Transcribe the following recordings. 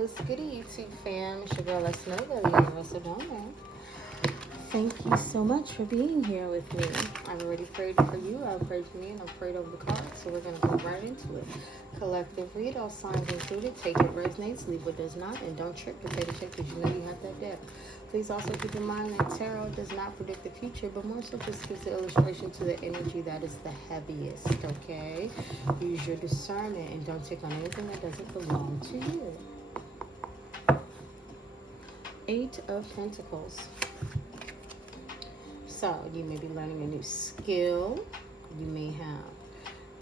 What's good, YouTube fam? It's your girl, Let's Know the Universe Adona. Thank you so much for being here with me. I've already prayed for you, I've prayed for me, and I've prayed over the cards. So we're going to go right into it. Collective read, all signs included. Take what resonates, leave what does not, and don't trip to pay the check because you know you have that debt. Please also keep in mind that tarot does not predict the future, but more so just gives the illustration to the energy that is the heaviest, okay? Use your discernment and don't take on anything that doesn't belong to you. Eight of Pentacles. So you may be learning a new skill. You may have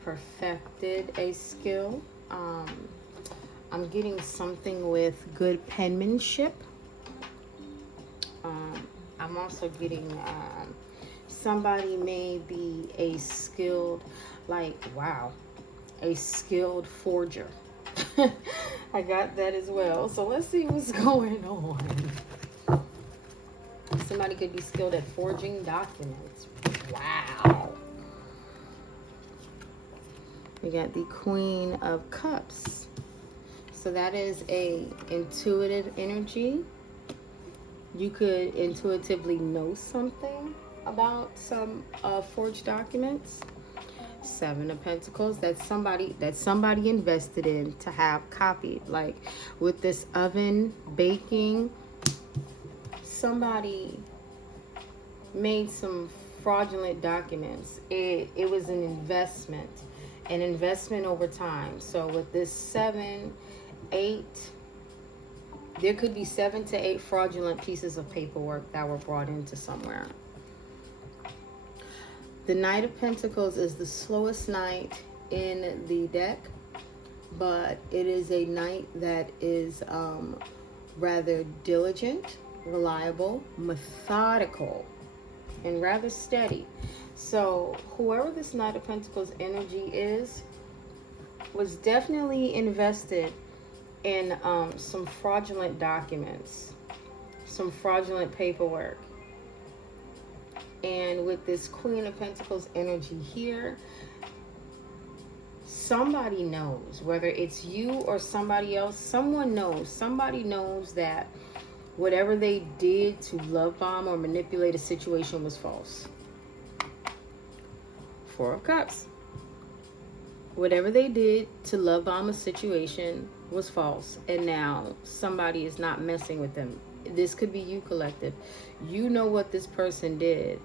perfected a skill. I'm getting something with good penmanship. I'm also getting somebody may be a skilled, a skilled forger. I got that as well. So let's see what's going on. Somebody could be skilled at forging documents. Wow. We got the Queen of Cups. So that is a intuitive energy. You could intuitively know something about some forged documents. Seven of Pentacles. That's somebody invested in to have copied. Like with this oven baking, somebody made some fraudulent documents. It was an investment over time. So with this 7, 8, there could be 7 to 8 fraudulent pieces of paperwork that were brought into somewhere. The Knight of Pentacles is the slowest knight in the deck, but it is a knight that is rather diligent, reliable, methodical, and rather steady. So whoever this Knight of Pentacles energy is was definitely invested in some fraudulent documents, some fraudulent paperwork. And with this Queen of Pentacles energy here, somebody knows, whether it's you or somebody else, somebody knows that whatever they did to love bomb or manipulate a situation was false. Four of Cups. Whatever they did to love bomb a situation was false. And now somebody is not messing with them. This could be you, collective. You know what this person did.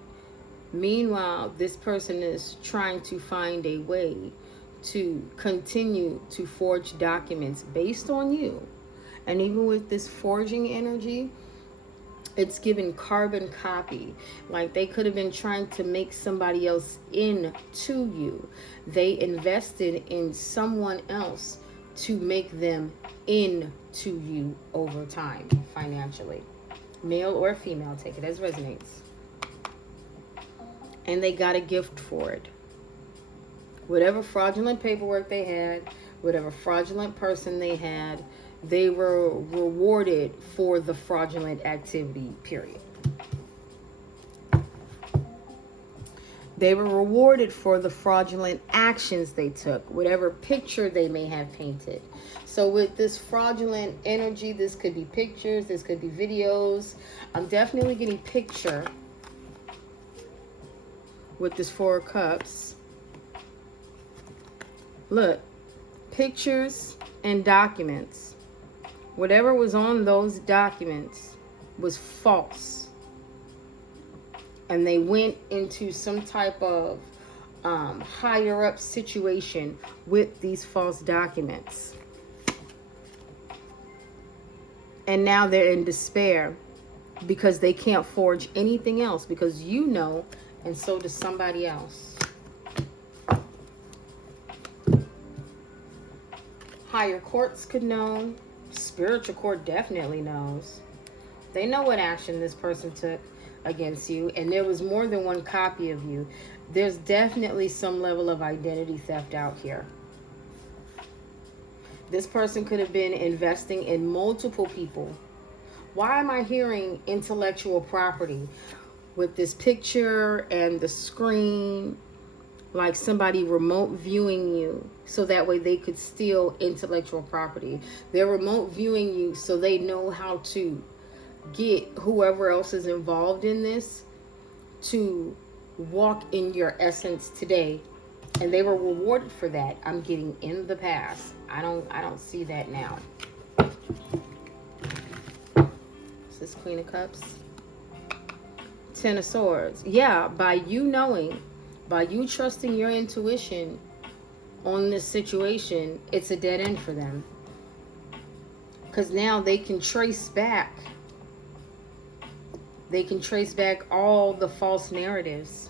Meanwhile, this person is trying to find a way to continue to forge documents based on you. And even with this forging energy, it's given carbon copy. Like they could have been trying to make somebody else into you. They invested in someone else to make them into you over time financially. Male or female, take it as resonates. And they got a gift for it. Whatever fraudulent paperwork they had, whatever fraudulent person they had, they were rewarded for the fraudulent activity, period. They were rewarded for the fraudulent actions they took, whatever picture they may have painted. So with this fraudulent energy, this could be pictures, this could be videos. I'm definitely getting picture with this Four of Cups. Look, pictures and documents. Whatever was on those documents was false. And they went into some type of higher up situation with these false documents. And now they're in despair because they can't forge anything else, because you know, and so does somebody else. Higher courts could know. Spiritual court definitely knows. They know what action this person took against you, and there was more than one copy of you. There's definitely some level of identity theft out here. This person could have been investing in multiple people. Why am I hearing intellectual property with this picture and the screen? like somebody remote viewing you so that way they could steal intellectual property. They're remote viewing you so they know how to get whoever else is involved in this to walk in your essence today, and they were rewarded for that. I'm getting in the past. I don't see that now. Is this Queen of Cups? Ten of Swords. Yeah, by you knowing, by you trusting your intuition on this situation, it's a dead end for them. Because now they can trace back. They can trace back all the false narratives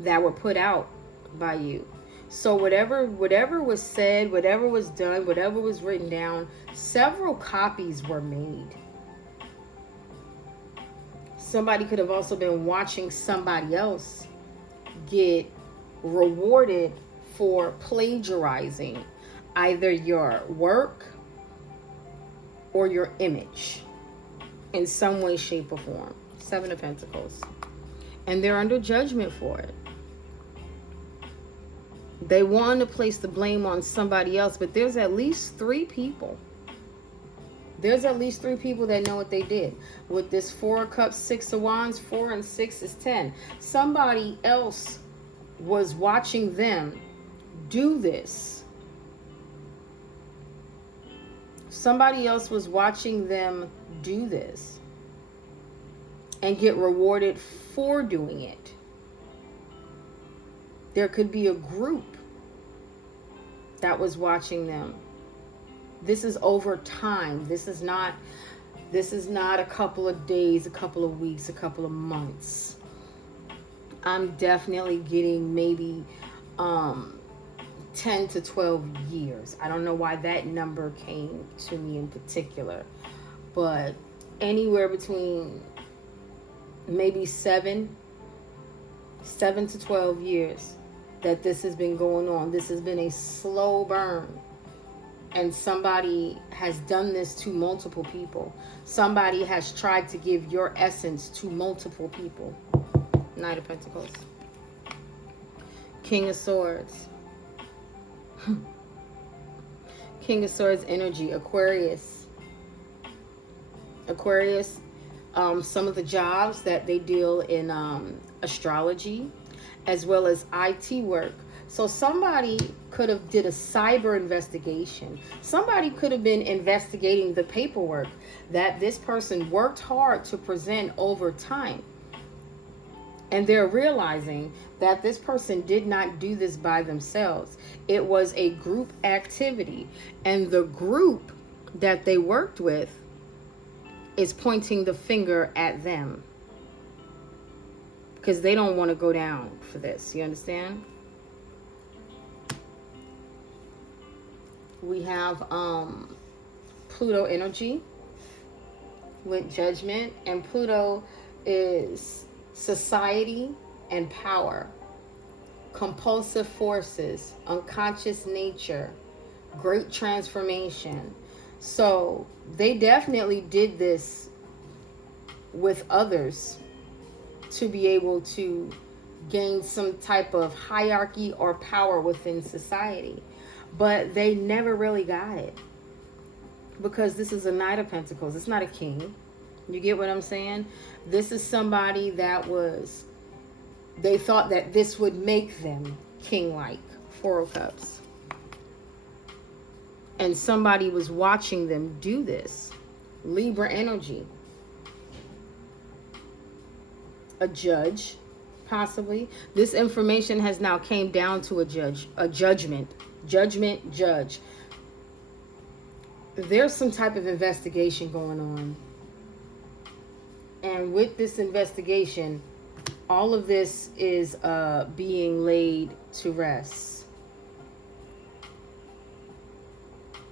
that were put out by you. So whatever was said, whatever was done, whatever was written down, several copies were made. Somebody could have also been watching somebody else get rewarded for plagiarizing either your work or your image in some way, shape, or form. Seven of Pentacles. And they're under judgment for it. They want to place the blame on somebody else, but there's at least 3 people. There's at least 3 people that know what they did. With this 4 of Cups, 6 of Wands, 4 and 6 is 10. Somebody else was watching them do this. Somebody else was watching them do this and get rewarded for doing it. There could be a group that was watching them. This is over time. This is not a couple of days, a couple of weeks, a couple of months. I'm definitely getting maybe 10 to 12 years. I don't know why that number came to me in particular, but anywhere between maybe 7 to 12 years that this has been going on. This has been a slow burn. And somebody has done this to multiple people. Somebody has tried to give your essence to multiple people. Knight of Pentacles. King of Swords. King of Swords energy. Aquarius. Aquarius, some of the jobs that they deal in astrology, as well as IT work. So somebody could have did a cyber investigation. Somebody could have been investigating the paperwork that this person worked hard to present over time. And they're realizing that this person did not do this by themselves. It was a group activity. And the group that they worked with is pointing the finger at them. Because they don't want to go down for this. You understand? We have Pluto energy with judgment. And Pluto is society and power, compulsive forces, unconscious nature, great transformation. So they definitely did this with others to be able to gain some type of hierarchy or power within society. But they never really got it. Because this is a Knight of Pentacles. It's not a king. You get what I'm saying? This is somebody that was... They thought that this would make them king-like. 4 of Cups. And somebody was watching them do this. Libra energy. A judge, possibly. This information has now came down to a judgment. Judgment, judge. There's some type of investigation going on. And with this investigation, all of this is being laid to rest.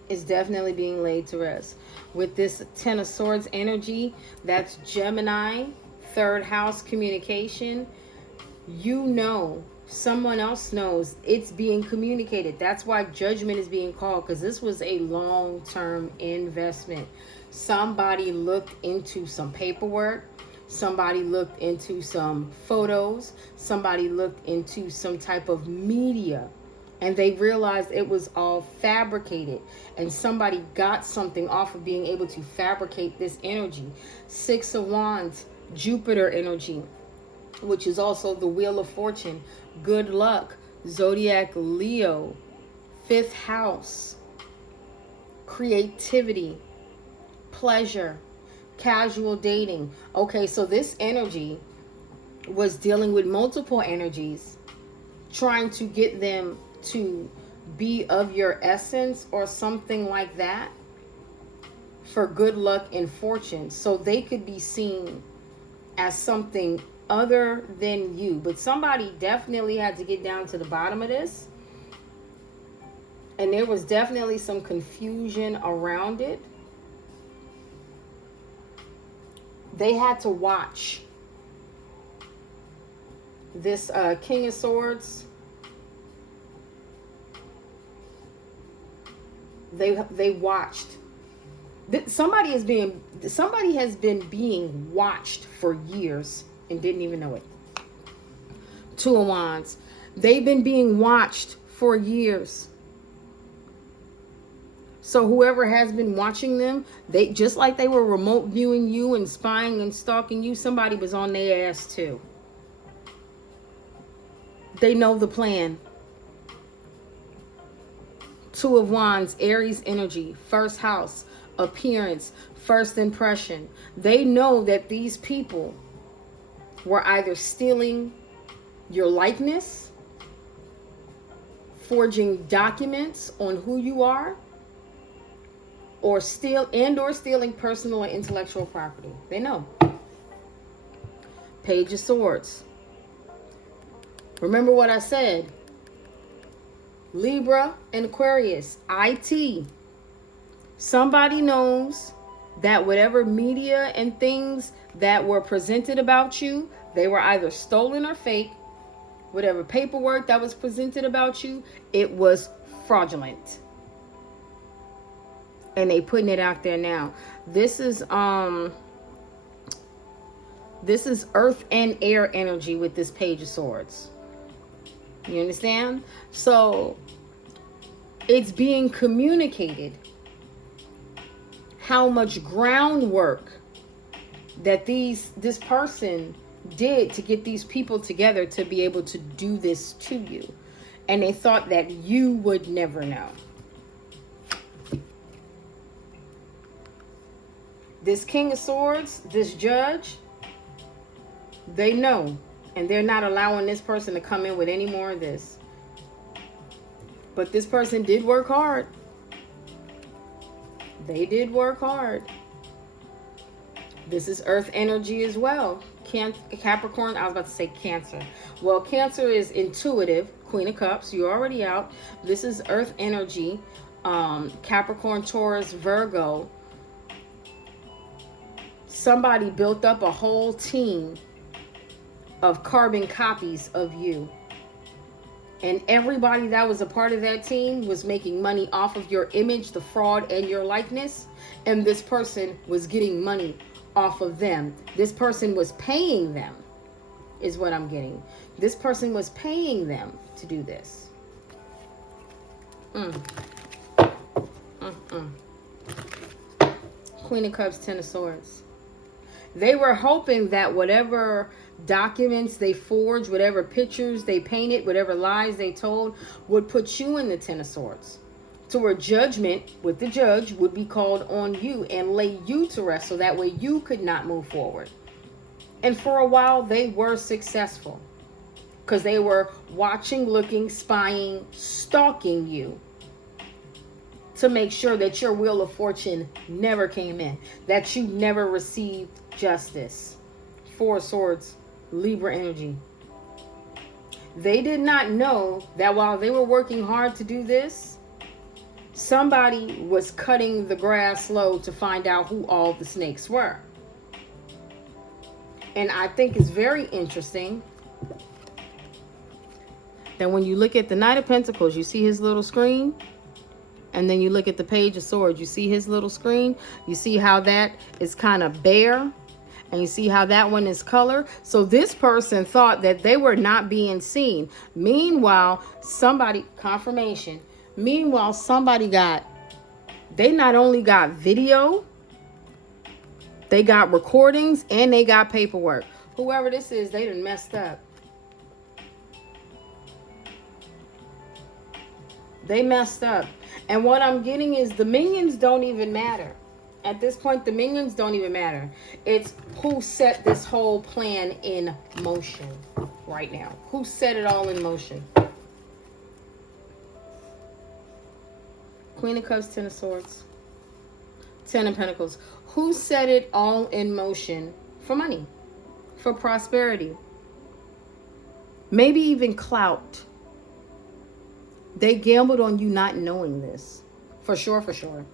It's definitely being laid to rest. With this 10 of Swords energy, that's Gemini, 3rd house communication. You know, someone else knows it's being communicated. That's why judgment is being called, because this was a long-term investment. Somebody looked into some paperwork. Somebody looked into some photos. Somebody looked into some type of media. And they realized it was all fabricated. And somebody got something off of being able to fabricate this energy. Six of Wands, Jupiter energy, which is also the Wheel of Fortune. Good luck. Zodiac Leo. Fifth house. Creativity. Pleasure. Casual dating. Okay, so this energy was dealing with multiple energies, trying to get them to be of your essence or something like that for good luck and fortune, so they could be seen as something other than you. But somebody definitely had to get down to the bottom of this, and there was definitely some confusion around it. They had to watch this King of Swords. They watched. Somebody has been being watched for years and didn't even know it. Two of Wands. They've been being watched for years. So whoever has been watching them, they just like they were remote viewing you and spying and stalking you, somebody was on their ass too. They know the plan. Two of Wands, Aries energy, first house, appearance, first impression. They know that these people were either stealing your likeness, forging documents on who you are, or stealing personal or intellectual property. They know. Page of Swords. Remember what I said. Libra and Aquarius, IT. Somebody knows that whatever media and things that were presented about you, they were either stolen or fake. Whatever paperwork that was presented about you, it was fraudulent. And they putting it out there now. This is earth and air energy with this Page of Swords. You understand? So it's being communicated how much groundwork that this person did to get these people together to be able to do this to you. And they thought that you would never know. This King of Swords, this judge, they know. And they're not allowing this person to come in with any more of this. But this person did work hard. They did work hard. This is earth energy as well. Capricorn, I was about to say Cancer. Well, Cancer is intuitive, Queen of Cups. You're already out. This is earth energy. Capricorn, Taurus, Virgo. Somebody built up a whole team of carbon copies of you. And everybody that was a part of that team was making money off of your image, the fraud, and your likeness. And this person was getting money off of them. This person was paying them, is what I'm getting. This person was paying them to do this. Queen of Cups, Ten of Swords. They were hoping that whatever documents they forged, whatever pictures they painted, whatever lies they told would put you in the Ten of Swords. To where judgment with the judge would be called on you and lay you to rest, so that way you could not move forward. And for a while they were successful because they were watching, looking, spying, stalking you to make sure that your Wheel of Fortune never came in, that you never received justice. Four of Swords, Libra energy. They did not know that while they were working hard to do this, somebody was cutting the grass slow to find out who all the snakes were. And I think it's very interesting that when you look at the Knight of Pentacles, you see his little screen. And then you look at the Page of Swords, you see his little screen. You see how that is kind of bare. And you see how that one is color? So this person thought that they were not being seen. Meanwhile, confirmation. Meanwhile, they not only got video, they got recordings, and they got paperwork. Whoever this is, they done messed up. They messed up. And what I'm getting is the minions don't even matter. At this point, the minions don't even matter. It's who set this whole plan in motion right now. Who set it all in motion? Queen of Cups, Ten of Swords, Ten of Pentacles. Who set it all in motion for money, for prosperity, maybe even clout? They gambled on you not knowing this. For sure, for sure.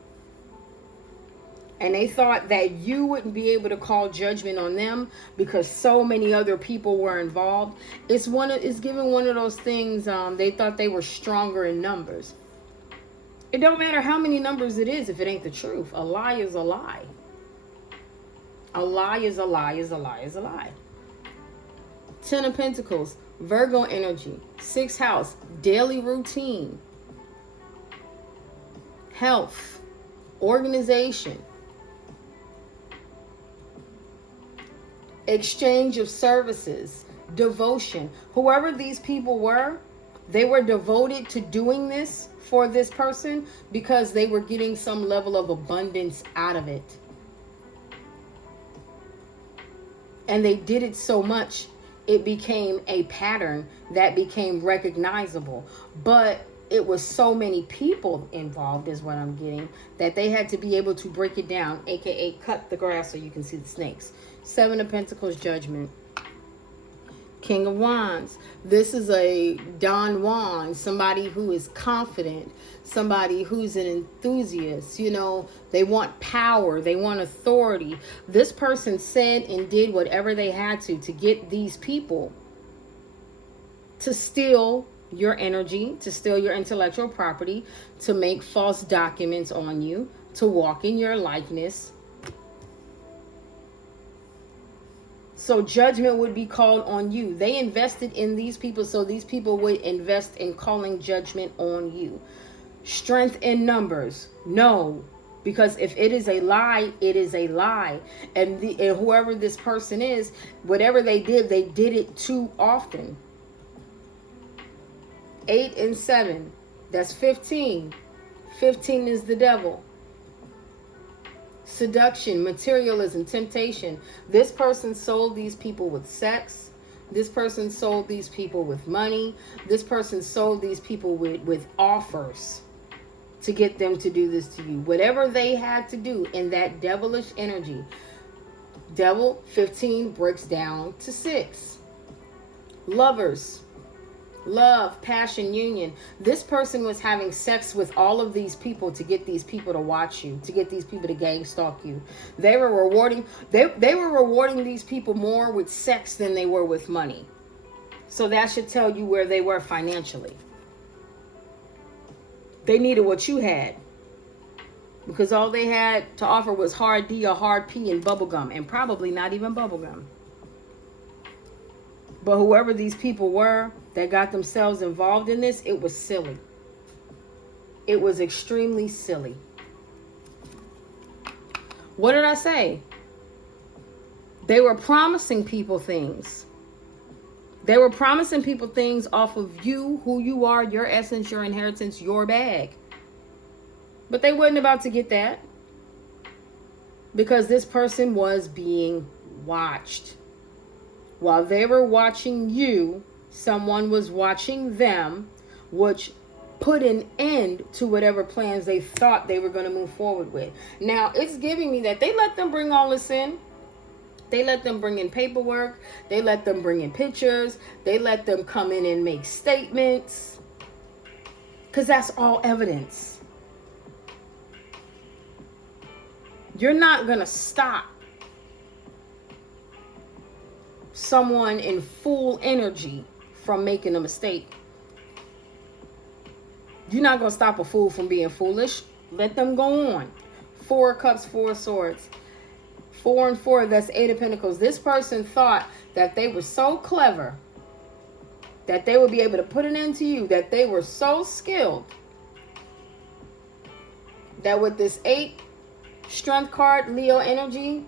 And they thought that you wouldn't be able to call judgment on them because so many other people were involved. It's given one of those things, they thought they were stronger in numbers. It don't matter how many numbers it is if it ain't the truth. A lie is a lie. A lie is a lie is a lie is a lie. Ten of Pentacles, Virgo energy, 6th house, daily routine, health, organization, exchange of services, devotion. Whoever these people were, they were devoted to doing this for this person because they were getting some level of abundance out of it. And they did it so much, it became a pattern that became recognizable. But it was so many people involved, is what I'm getting, that they had to be able to break it down, aka cut the grass so you can see the snakes. 7 of Pentacles, Judgment. King of Wands. This is a Don Juan, somebody who is confident, somebody who's an enthusiast. You know, they want power, they want authority. This person said and did whatever they had to get these people to steal your energy, to steal your intellectual property, to make false documents on you, to walk in your likeness. So judgment would be called on you. They invested in these people, so these people would invest in calling judgment on you. Strength in numbers. No. Because if it is a lie, it is a lie. And whoever this person is, whatever they did it too often. 8 and 7. That's 15. 15 is the devil. Seduction, materialism, temptation. This person sold these people with sex. This person sold these people with money. This person sold these people with offers to get them to do this to you. Whatever they had to do in that devilish energy. Devil, 15 breaks down to 6. Lovers. Love, passion, union. This person was having sex with all of these people to get these people to watch you, to get these people to gang stalk you. They were rewarding these people more with sex than they were with money. So that should tell you where they were financially. They needed what you had, because all they had to offer was hard D or hard P and bubblegum, and probably not even bubblegum. But whoever these people were that got themselves involved in this, it was silly. It was extremely silly. What did I say? They were promising people things. They were promising people things off of you, who you are, your essence, your inheritance, your bag. But they weren't about to get that, because this person was being watched. While they were watching you, someone was watching them, which put an end to whatever plans they thought they were going to move forward with. Now, it's giving me that they let them bring all this in. They let them bring in paperwork. They let them bring in pictures. They let them come in and make statements. Because that's all evidence. You're not going to stop someone in full energy from making a mistake. You're not going to stop a fool from being foolish. Let them go on. 4 of Cups, 4 of Swords. 4 and 4, that's 8 of Pentacles. This person thought that they were so clever, that they would be able to put an end to you, that they were so skilled, that with this 8 strength card, Leo energy,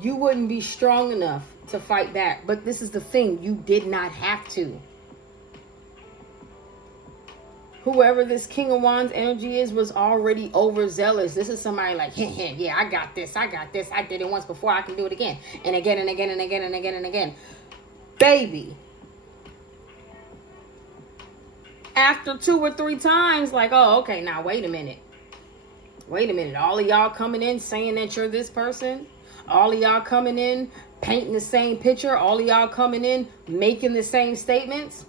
you wouldn't be strong enough to fight back. But this is the thing, you did not have to. Whoever this King of Wands energy is was already overzealous. This is somebody like, yeah, I got this. I did it once before, I can do it again. And again and again and again and again and again. Baby. After 2 or 3 times, like, oh, okay, now wait a minute. All of y'all coming in saying that you're this person. All of y'all coming in painting the same picture. All of y'all coming in making the same statements.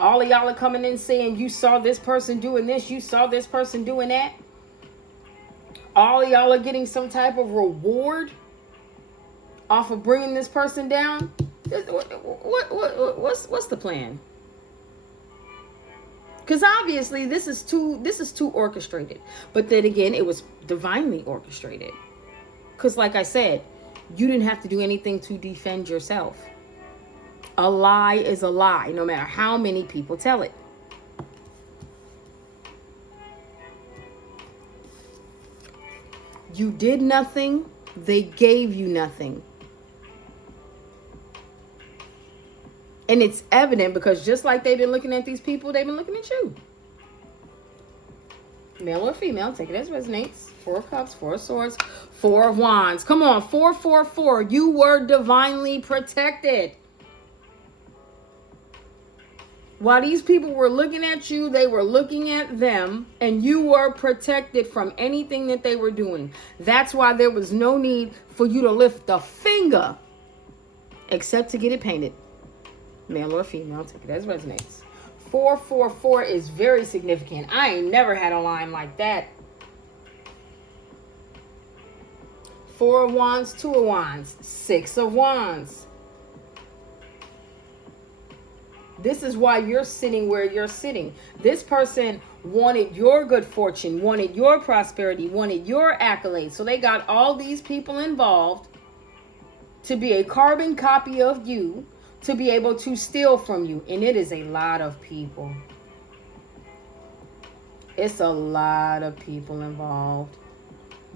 All of y'all are coming in saying you saw this person doing this, you saw this person doing that. All of y'all are getting some type of reward off of bringing this person down. What's the plan? Because obviously this is too orchestrated. But then again, it was divinely orchestrated. Because like I said, you didn't have to do anything to defend yourself. A lie is a lie, no matter how many people tell it. You did nothing, they gave you nothing. And it's evident because just like they've been looking at these people, they've been looking at you. Male or female, take it as resonates. 4 of Cups, 4 of Swords, 4 of Wands. Come on, 4, 4, 4. You were divinely protected. While these people were looking at you, they were looking at them, and you were protected from anything that they were doing. That's why there was no need for you to lift a finger except to get it painted. Male or female, take it as resonates. 4, 4, 4 is very significant. I ain't never had a line like that. 4 of Wands, 2 of Wands, 6 of Wands. This is why you're sitting where you're sitting. This person wanted your good fortune, wanted your prosperity, wanted your accolades. So they got all these people involved to be a carbon copy of you, to be able to steal from you. And it is a lot of people. It's a lot of people involved.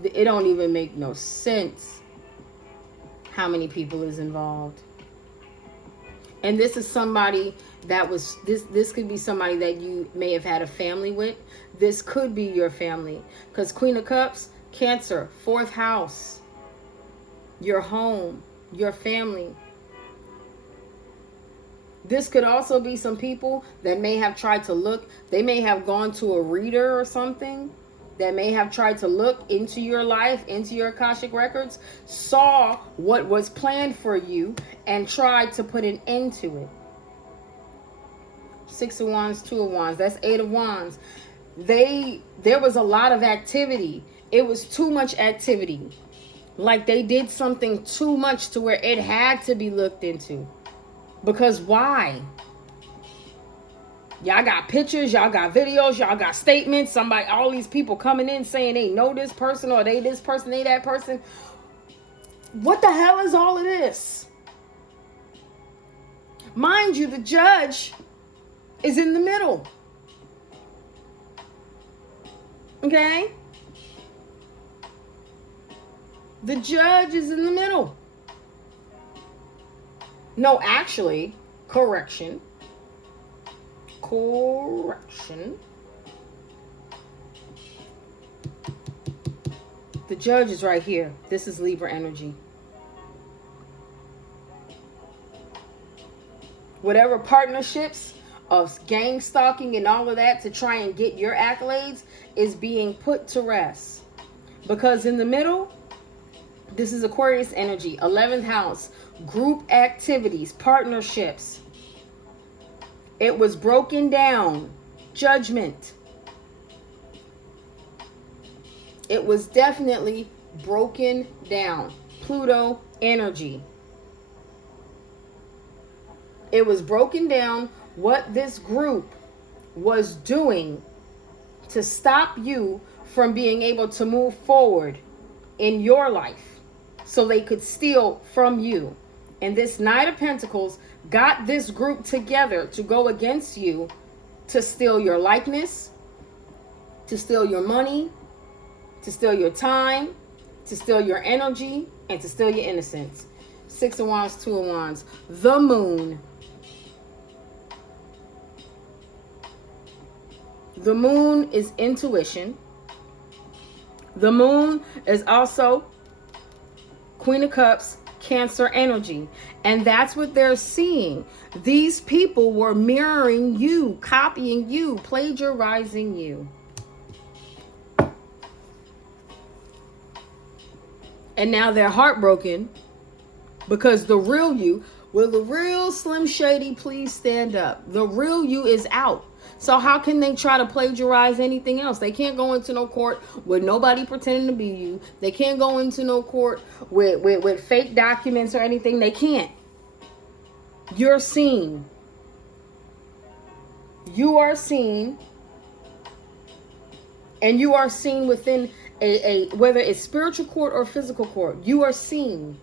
It don't even make no sense how many people is involved. And this is somebody that was, this could be somebody that you may have had a family with. This could be your family. Because Queen of Cups, Cancer, 4th house. Your home, your family. This could also be some people that may have tried to look, they may have gone to a reader or something, that may have tried to look into your life, into your Akashic records, saw what was planned for you, and tried to put an end to it. 6 of Wands, 2 of Wands, that's 8 of Wands. There was a lot of activity. It was too much activity. Like they did something too much to where it had to be looked into. Because why? Y'all got pictures, y'all got videos, y'all got statements. Somebody, all these people coming in saying they know this person or they this person, they that person. What the hell is all of this? Mind you, the judge is in the middle. Okay? The judge is in the middle. No, actually, correction. The judge is right here. This is Libra energy. Whatever partnerships of gang stalking and all of that to try and get your accolades is being put to rest. Because in the middle, this is Aquarius energy, 11th house, group activities, partnerships. It was broken down. Judgment. It was definitely broken down. Pluto energy. It was broken down what this group was doing to stop you from being able to move forward in your life. so they could steal from you. And this Knight of Pentacles got this group together to go against you, to steal your likeness, to steal your money, to steal your time, to steal your energy, and to steal your innocence. 6 of Wands, 2 of Wands. The Moon. The Moon is intuition. The Moon is also Queen of Cups, Cancer energy. And that's what they're seeing. These people were mirroring you, copying you, plagiarizing you. And now they're heartbroken because the real you, will the real Slim Shady please stand up? The real you is out. So how can they try to plagiarize anything else? They can't go into no court with nobody pretending to be you. They can't go into no court with fake documents or anything. They can't. You're seen. You are seen. And you are seen within a whether it's spiritual court or physical court. You are seen.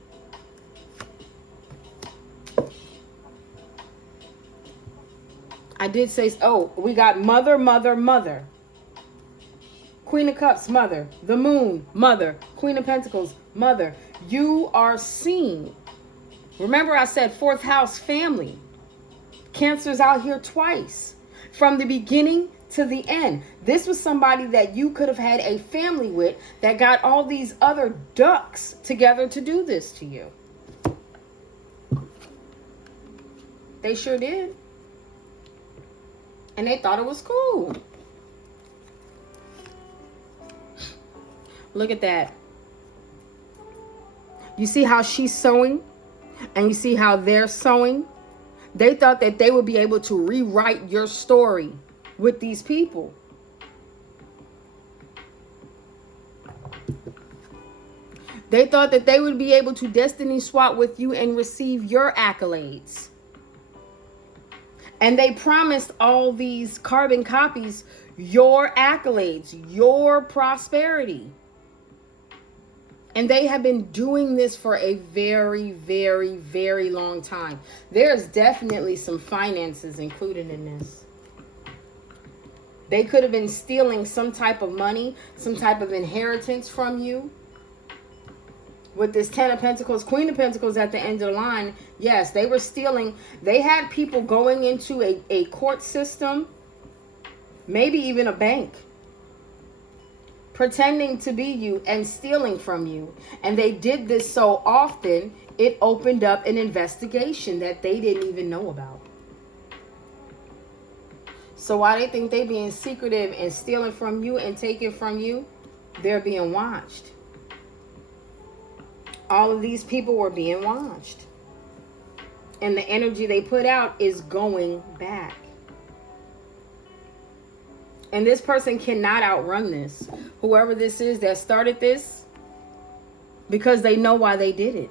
I did say, oh, we got mother, mother, mother. Queen of Cups, mother. The Moon, mother. Queen of Pentacles, mother. You are seen. Remember I said 4th house, family. Cancer's out here twice. From the beginning to the end. This was somebody that you could have had a family with that got all these other ducks together to do this to you. They sure did. And they thought it was cool. Look at that. You see how she's sewing? And you see how they're sewing? They thought that they would be able to rewrite your story with these people. They thought that they would be able to destiny swap with you and receive your accolades. And they promised all these carbon copies your accolades, your prosperity. And they have been doing this for a very, very, very long time. There's definitely some finances included in this. They could have been stealing some type of money, some type of inheritance from you. With this 10 of Pentacles, Queen of Pentacles at the end of the line, yes, they were stealing. They had people going into a court system, maybe even a bank, pretending to be you and stealing from you. And they did this so often, it opened up an investigation that they didn't even know about. So why they think they being secretive and stealing from you and taking from you, they're being watched. All of these people were being watched. And the energy they put out is going back. And this person cannot outrun this. Whoever this is that started this, because they know why they did it.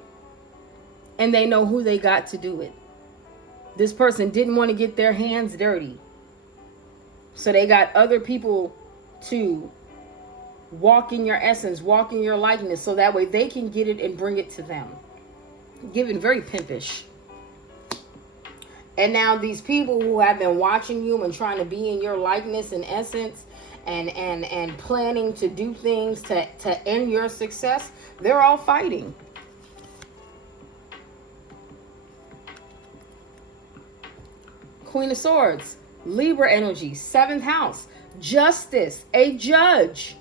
And they know who they got to do it. This person didn't want to get their hands dirty. So they got other people to walk in your essence, walk in your likeness, so that way they can get it and bring it to them. Given very pimpish. And now these people who have been watching you and trying to be in your likeness and essence and planning to do things to end your success, they're all fighting. Queen of Swords, Libra energy, 7th house, Justice, a judge.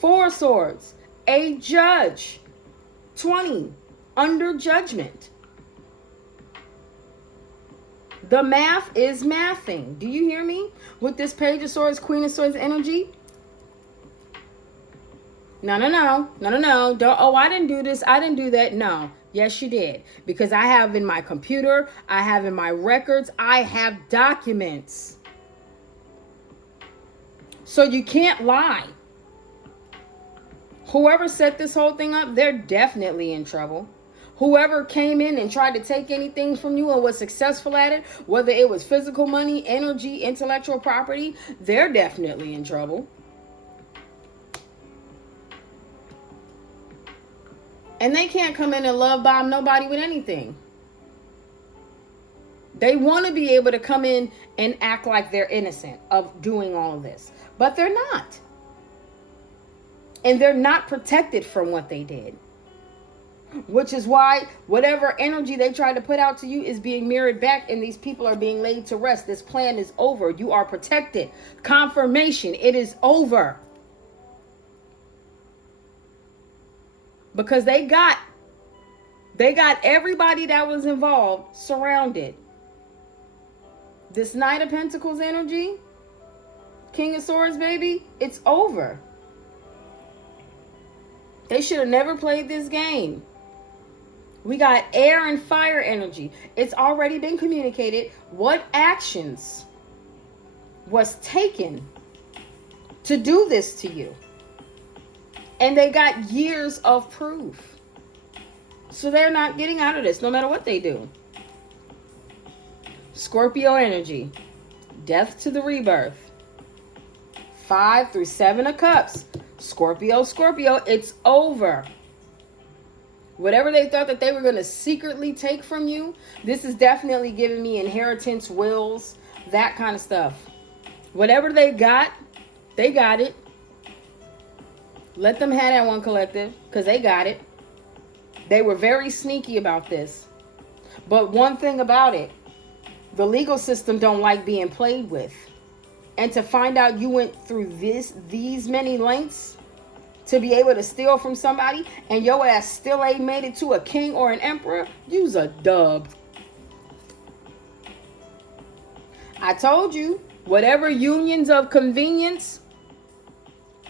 4 of Swords, a judge. 20, under judgment. The math is mathing. Do you hear me? With this Page of Swords, Queen of Swords energy. No. Don't, oh, I didn't do this. I didn't do that. No. Yes, you did. Because I have in my computer, I have in my records, I have documents. So you can't lie. Whoever set this whole thing up, they're definitely in trouble. Whoever came in and tried to take anything from you and was successful at it, whether it was physical money, energy, intellectual property, they're definitely in trouble. And they can't come in and love bomb nobody with anything. They want to be able to come in and act like they're innocent of doing all of this. But they're not. And they're not protected from what they did. Which is why whatever energy they try to put out to you is being mirrored back, and these people are being laid to rest. This plan is over. You are protected. Confirmation. It is over. Because they got everybody that was involved surrounded. This Knight of Pentacles energy, King of Swords, baby, it's over. They should have never played this game. We got air and fire energy. It's already been communicated what actions was taken to do this to you. And they got years of proof. So they're not getting out of this no matter what they do. Scorpio energy. Death to the rebirth. 5 through 7 of Cups. Scorpio, it's over. Whatever they thought that they were going to secretly take from you, this is definitely giving me inheritance, wills, that kind of stuff. Whatever they got it. Let them have that one, collective, because they got it. They were very sneaky about this. But one thing about it, the legal system don't like being played with. And to find out you went through these many lengths to be able to steal from somebody and your ass still ain't made it to a king or an emperor, you's a dub. I told you, whatever unions of convenience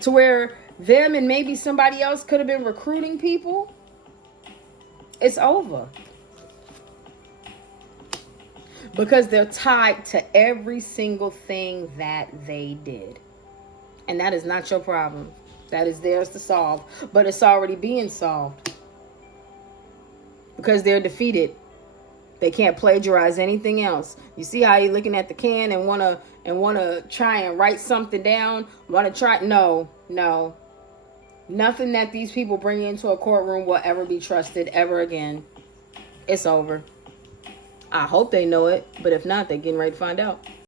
to where them and maybe somebody else could have been recruiting people, it's over. Because they're tied to every single thing that they did. And that is not your problem. That is theirs to solve. But it's already being solved. Because they're defeated. They can't plagiarize anything else. You see how you're looking at the can and wanna try and write something down? No. Nothing that these people bring into a courtroom will ever be trusted ever again. It's over. I hope they know it, but if not, they're getting ready to find out.